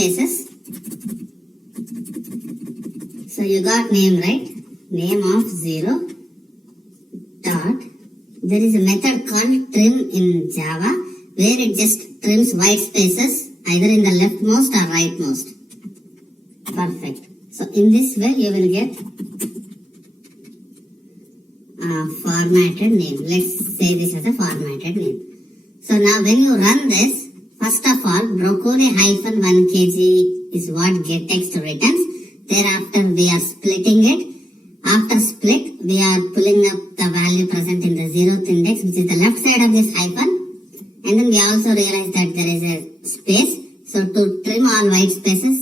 spaces. So you got name, right? Name of 0 dot. There is a method called trim in Java where it just trims white spaces either in the leftmost or rightmost. Perfect. So in this way you will get formatted name. Let's say this as a formatted name. So now when you run this, first of all, broccoli -1 kg is what getText returns. Thereafter we are splitting it. After split, we are pulling up the value present in the 0th index, which is the left side of this hyphen. And then we also realize that there is a space. So to trim all white spaces,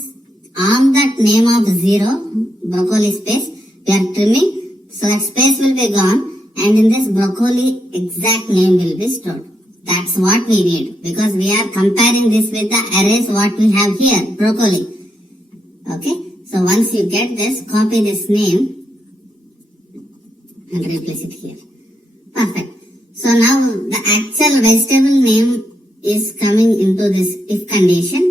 on that name of 0, broccoli space, we are trimming. So that space will be gone. And in this broccoli, exact name will be stored. That's what we need. Because we are comparing this with the arrays what we have here, broccoli. Okay. So once you get this, copy this name and replace it here. Perfect. So now the actual vegetable name is coming into this if condition.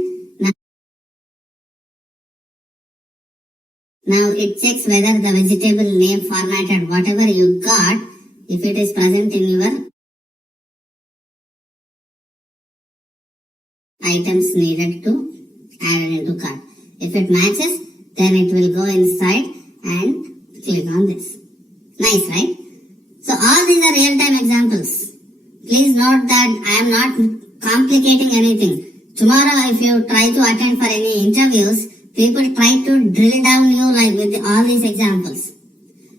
Now it checks whether the vegetable name formatted whatever you got, if it is present in your items needed to add it into cart. If it matches, then it will go inside and click on this. Nice, right? So all these are real-time examples. Please note that I am not complicating anything. Tomorrow if you try to attend for any interviews, people try to drill down you like with all these examples.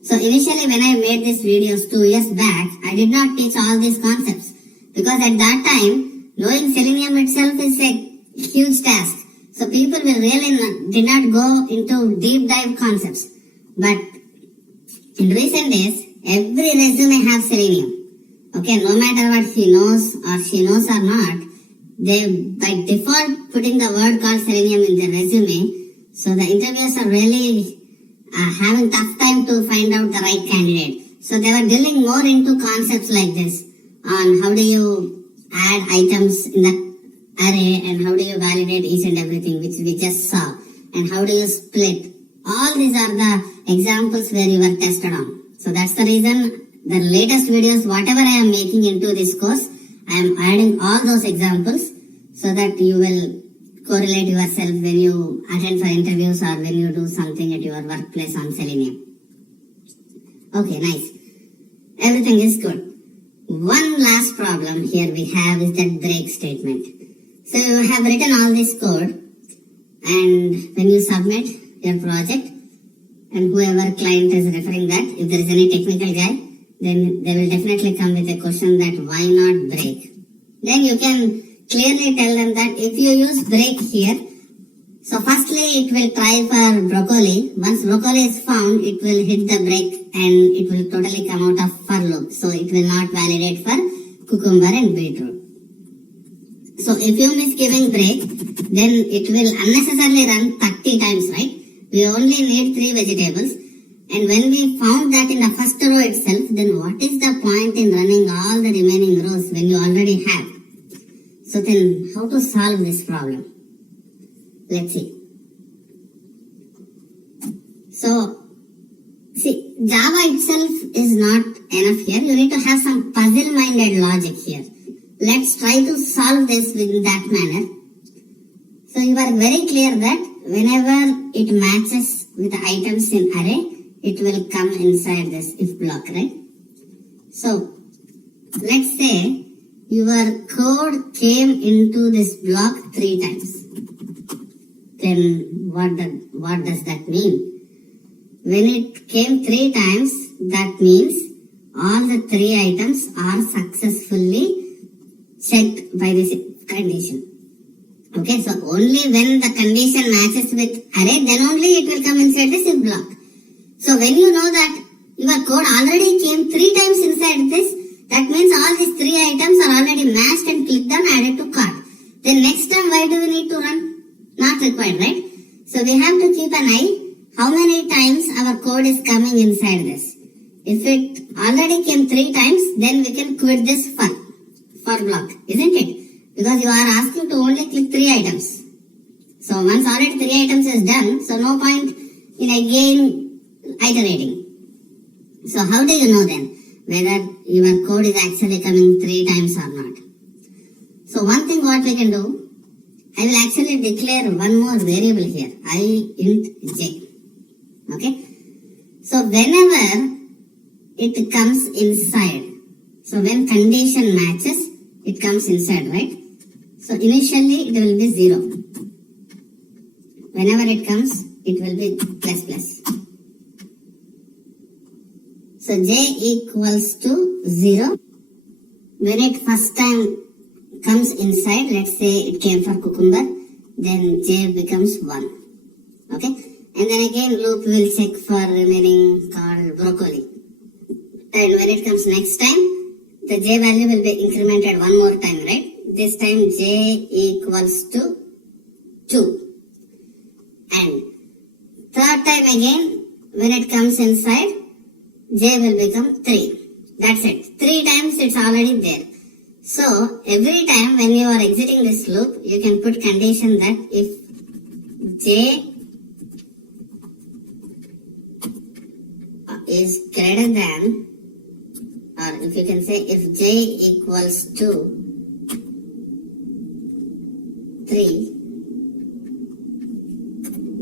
So initially when I made these videos 2 years back, I did not teach all these concepts. Because at that time, knowing selenium itself is a huge task. So people will really did not go into deep dive concepts. But in recent days, every resume has selenium. Okay, no matter what he knows or she knows or not, they by default putting the word called selenium in their resume. So the interviewers are really having tough time to find out the right candidate. So they were drilling more into concepts like this on how do you add items in the array and how do you validate each and everything which we just saw, and how do you split. All these are the examples where you were tested on. So that's the reason the latest videos whatever I am making into this course, I am adding all those examples so that you will correlate yourself when you attend for interviews or when you do something at your workplace on selenium. Okay, nice. Everything is good. One last problem here we have is that break statement. So you have written all this code, and when you submit your project, and whoever client is referring that, if there is any technical guy, then they will definitely come with a question that why not break. Then you can clearly tell them that if you use break here, so firstly it will try for broccoli. Once broccoli is found, it will hit the break and it will totally come out of for loop. So it will not validate for cucumber and beetroot. So if you miss giving break, then it will unnecessarily run 30 times, right? We only need 3 vegetables. And when we found that in the first row itself, then what is the point in running all the remaining rows when you already have? So then how to solve this problem? Let's see. So, see, Java itself is not enough here. You need to have some puzzle-minded logic here. Let's try to solve this in that manner. So you are very clear that whenever it matches with the items in array, it will come inside this if block, right? So let's say your code came into this block 3 times. Then what does that mean? When it came 3 times, that means all the 3 items are successfully checked by this condition. Okay, so only when the condition matches with array, then only it will come inside this if block. So when you know that your code already came 3 times inside this, that means all these 3 items are already matched and clicked on added to cart. Then next time why do we need to run? Not required, right? So we have to keep an eye how many times our code is coming inside this. If it already came 3 times, then we can quit this for block, isn't it? Because you are asking to only click 3 items. So once already 3 items is done, so no point in again iterating. So how do you know then whether your code is actually coming 3 times or not? So one thing what we can do, I will actually declare one more variable here, int j. Okay. So whenever it comes inside, so when condition matches, it comes inside, right? So initially it will be 0. Whenever it comes, it will be plus plus. So j equals to 0. When it first time comes inside, let's say it came for cucumber, then j becomes 1. Okay. And then again loop will check for remaining called broccoli. And when it comes next time, the j value will be incremented one more time, right? This time j equals to 2. And third time again, when it comes inside, j will become 3. That's it. 3 times it's already there. So every time when you are exiting this loop, you can put condition that if j is greater than, or if you can say if j equals to 3,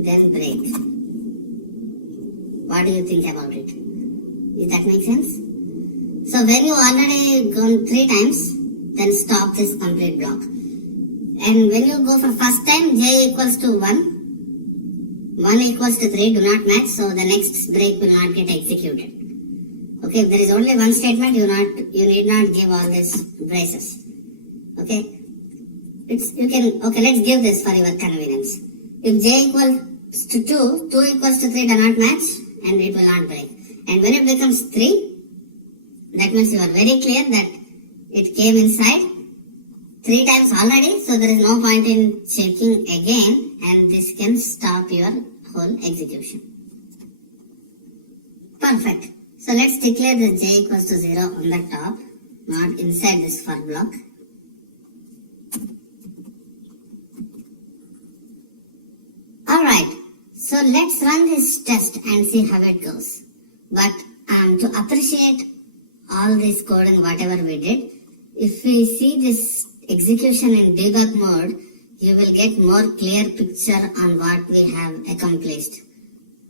then break. What do you think about it? Does that make sense? So when you already gone 3 times, then stop this complete block. And when you go for first time, j equals to 1, 1 equals to 3 do not match, so the next break will not get executed. Okay, if there is only one statement, you need not give all these braces. Okay, let's give this for your convenience. If j equals to 2, 2 equals to 3 do not match, and it will not break. And when it becomes 3, that means you are very clear that it came inside 3 times already, so there is no point in checking again, and this can stop your whole execution. Perfect. So let's declare this j equals to 0 on the top, not inside this for block. Alright, so let's run this test and see how it goes. But to appreciate all this coding, whatever we did, if we see this execution in debug mode, you will get more clear picture on what we have accomplished.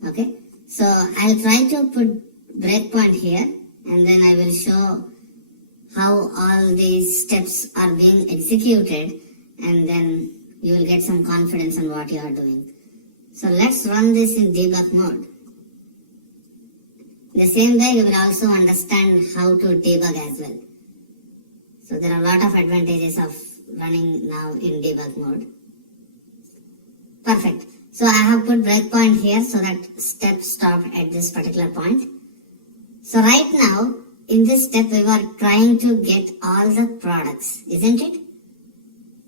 Okay, so I'll try to put breakpoint here, and then I will show how all these steps are being executed, and then you will get some confidence on what you are doing. So let's run this in debug mode. The same way you will also understand how to debug as well. So there are a lot of advantages of running now in debug mode. Perfect. So I have put breakpoint here so that step stopped at this particular point. So right now in this step we were trying to get all the products, isn't it?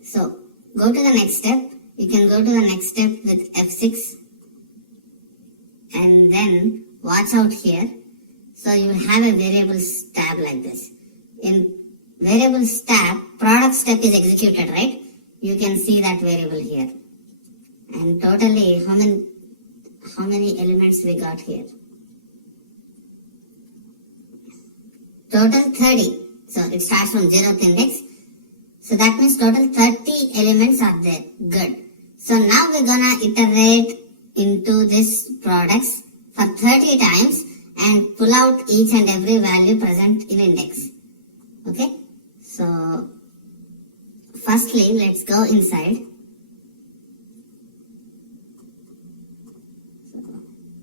So go to the next step. You can go to the next step with F6 and then watch out here. So you will have a variables tab like this. In variables tab, product step is executed, right? You can see that variable here. And totally how many elements we got here? Total 30. So it starts from 0th index. So that means total 30 elements are there. Good. So now we're gonna iterate into this products for 30 times and pull out each and every value present in index. Okay. So firstly, let's go inside.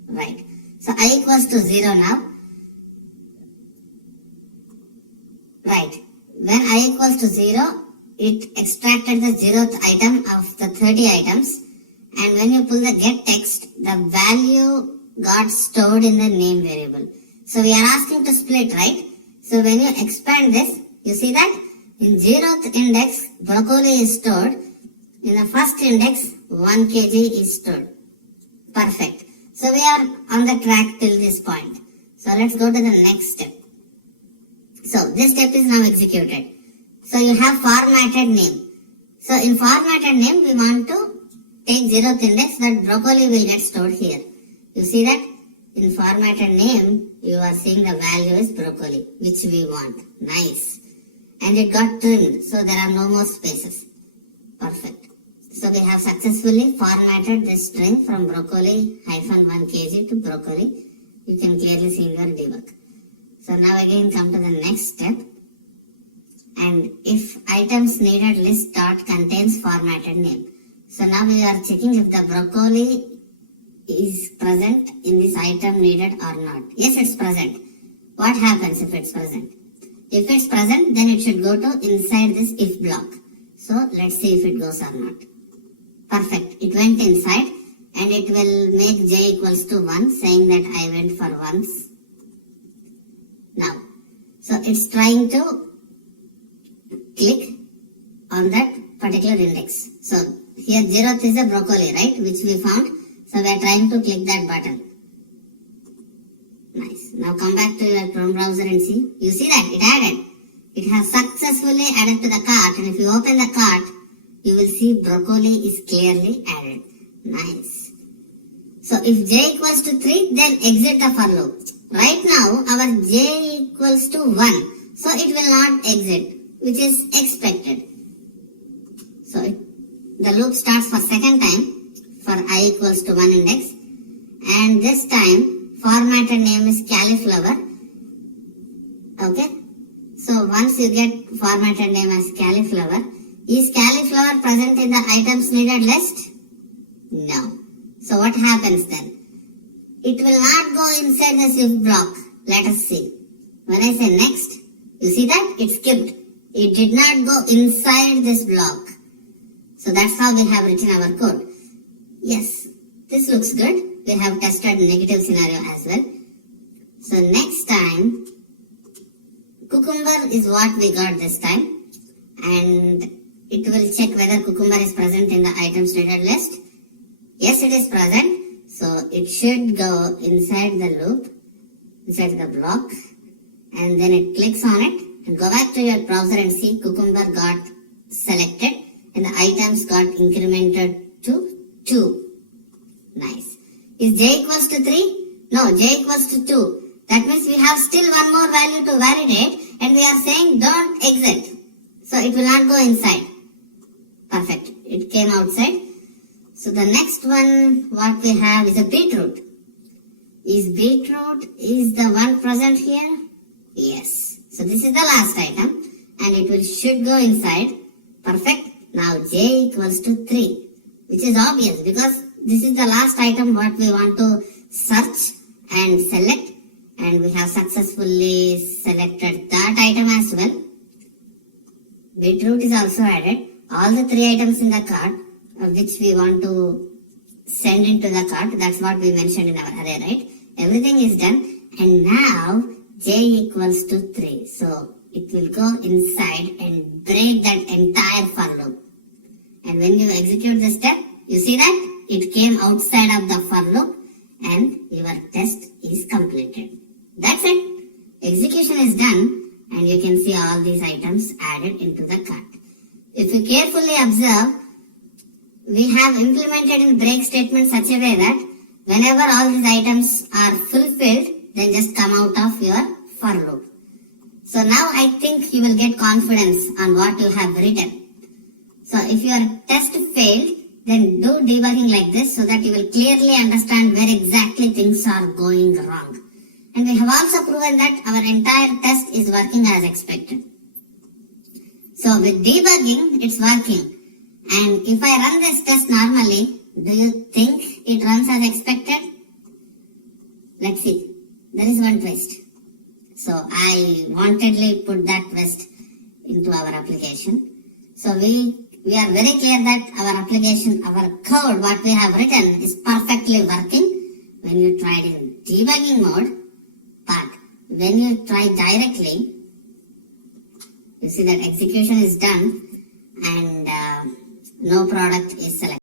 Right. So I equals to 0 now. Right. When I equals to 0, it extracted the 0th item of the 30 items. And when you pull the get text, the value got stored in the name variable. So we are asking to split, right? So when you expand this, you see that in 0th index, broccoli is stored. In the first index, 1 kg is stored. Perfect. So we are on the track till this point. So let's go to the next step. So this step is now executed. So you have formatted name. So in formatted name, we want to take 0th index, that broccoli will get stored here. You see that? In formatted name, you are seeing the value is broccoli, which we want. Nice. And it got trimmed, so there are no more spaces. Perfect. So we have successfully formatted this string from broccoli -1 kg to broccoli. You can clearly see in your debug. So now again come to the next step. And if items needed list dot contains formatted name. So now we are checking if the broccoli is present in this item needed or not. Yes, it's present. What happens if it's present? If it's present, then it should go to inside this if block. So let's see if it goes or not. Perfect. It went inside and it will make j equals to 1, saying that I went for ones. Now, so it's trying to click on that particular index. So here 0th is a broccoli, right, which we found. So we are trying to click that button. Nice. Now come back to your Chrome browser and see. You see that it added. It has successfully added to the cart, and if you open the cart, you will see broccoli is clearly added. Nice. So if j equals to 3, then exit the for loop. Right now our j equals to 1, so it will not exit, which is expected. So the loop starts for second time for I equals to 1 index, and this time formatted name is cauliflower. Okay, so once you get formatted name as cauliflower, is cauliflower present in the items needed list? No. So what happens then? It will not go inside the if block. Let us see. When I say next, you see that it skipped. It did not go inside this block. So that's how we have written our code. Yes, this looks good. We have tested negative scenario as well. So next time, cucumber is what we got this time, and it will check whether cucumber is present in the items needed list. Yes, it is present. So it should go inside the loop, inside the block, and then it clicks on it and go back to your browser and see cucumber got selected and the items got incremented to 2. Nice. Is j equals to 3? No, j equals to 2. That means we have still one more value to validate, and we are saying don't exit. So it will not go inside. Perfect. It came outside. So the next one what we have is a beetroot. Is beetroot is the one present here? Yes. So this is the last item and it should go inside. Perfect. Now j equals to 3, which is obvious because this is the last item what we want to search and select, and we have successfully selected that item as well. Beetroot is also added. All the 3 items in the cart which we want to send into the cart, that's what we mentioned in our array, right? Everything is done, and now j equals to 3. So it will go inside and break that entire for loop. And when you execute the step, you see that it came outside of the for loop and your test is completed. That's it. Execution is done and you can see all these items added into the cart. If you carefully observe, we have implemented in break statement such a way that whenever all these items are fulfilled, then just come out of your for loop. So now I think you will get confidence on what you have written. So if your test failed, then do debugging like this so that you will clearly understand where exactly things are going wrong. And we have also proven that our entire test is working as expected. So with debugging, it's working. And if I run this test normally, do you think it runs as expected? Let's see. There is one twist. So I wantedly put that twist into our application. So we are very clear that our application, our code, what we have written is perfectly working when you tried in debugging mode. But when you try directly, you see that execution is done and no product is selected.